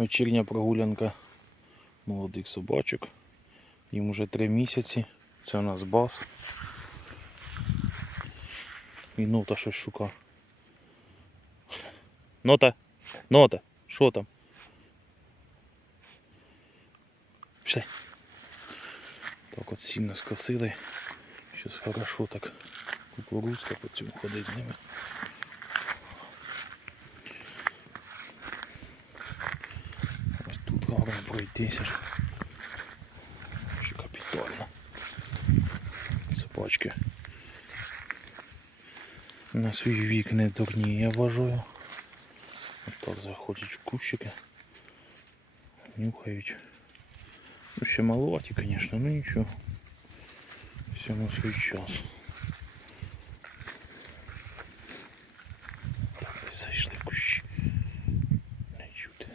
Вечірня прогулянка молодих собачок. Їм уже три місяці. Це у нас бас. І нота щось шука. Нота! Нота! Що там? Пішли. Так от сильно скосили. Щас хорошо так кукурузка по цьому ходить з ними. гарно пройтися. ж. Ще капітально. Собачки. На свій вік не дурні, я вважаю. От так заходять в кущики. Нюхають. Ну, ще маловаті, звісно, ну нічого. Всьому свій час. Так, десь зайшли в кущі. Не чути,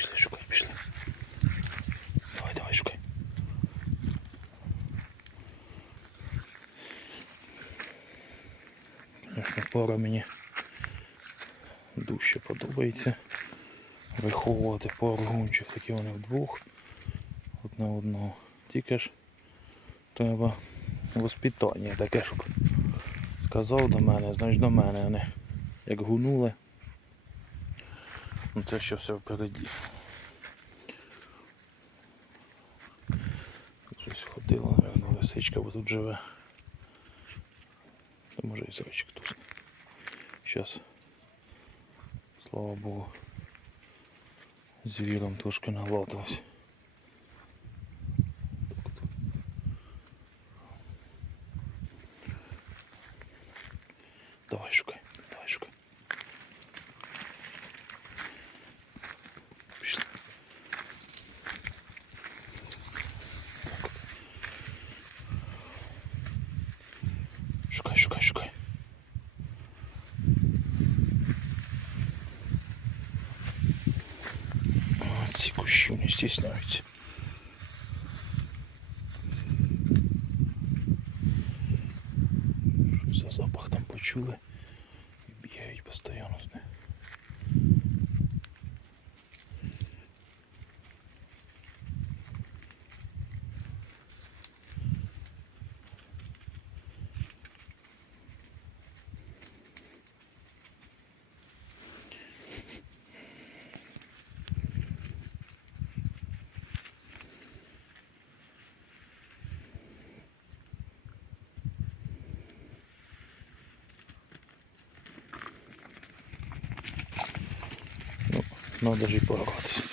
Пішли, шукай, пішли. Давай, давай, шукай. Звісно, пара мені дужче подобається. Виховувати пару гончих, такі вони вдвох. Одне одного. Тільки ж треба воспитання таке, щоб сказав до мене, значить до мене вони як гунули. Ну це ще все впереді. Щось ходило, мабуть, лисичка, бо тут живе. Та може і зайчик тут. Зараз, слава Богу, з віром трошки наладилось. Давай шукай. А, ці кущі не стісняються. Що за запах там почули і бігають постійно з ним. Же и поругаться.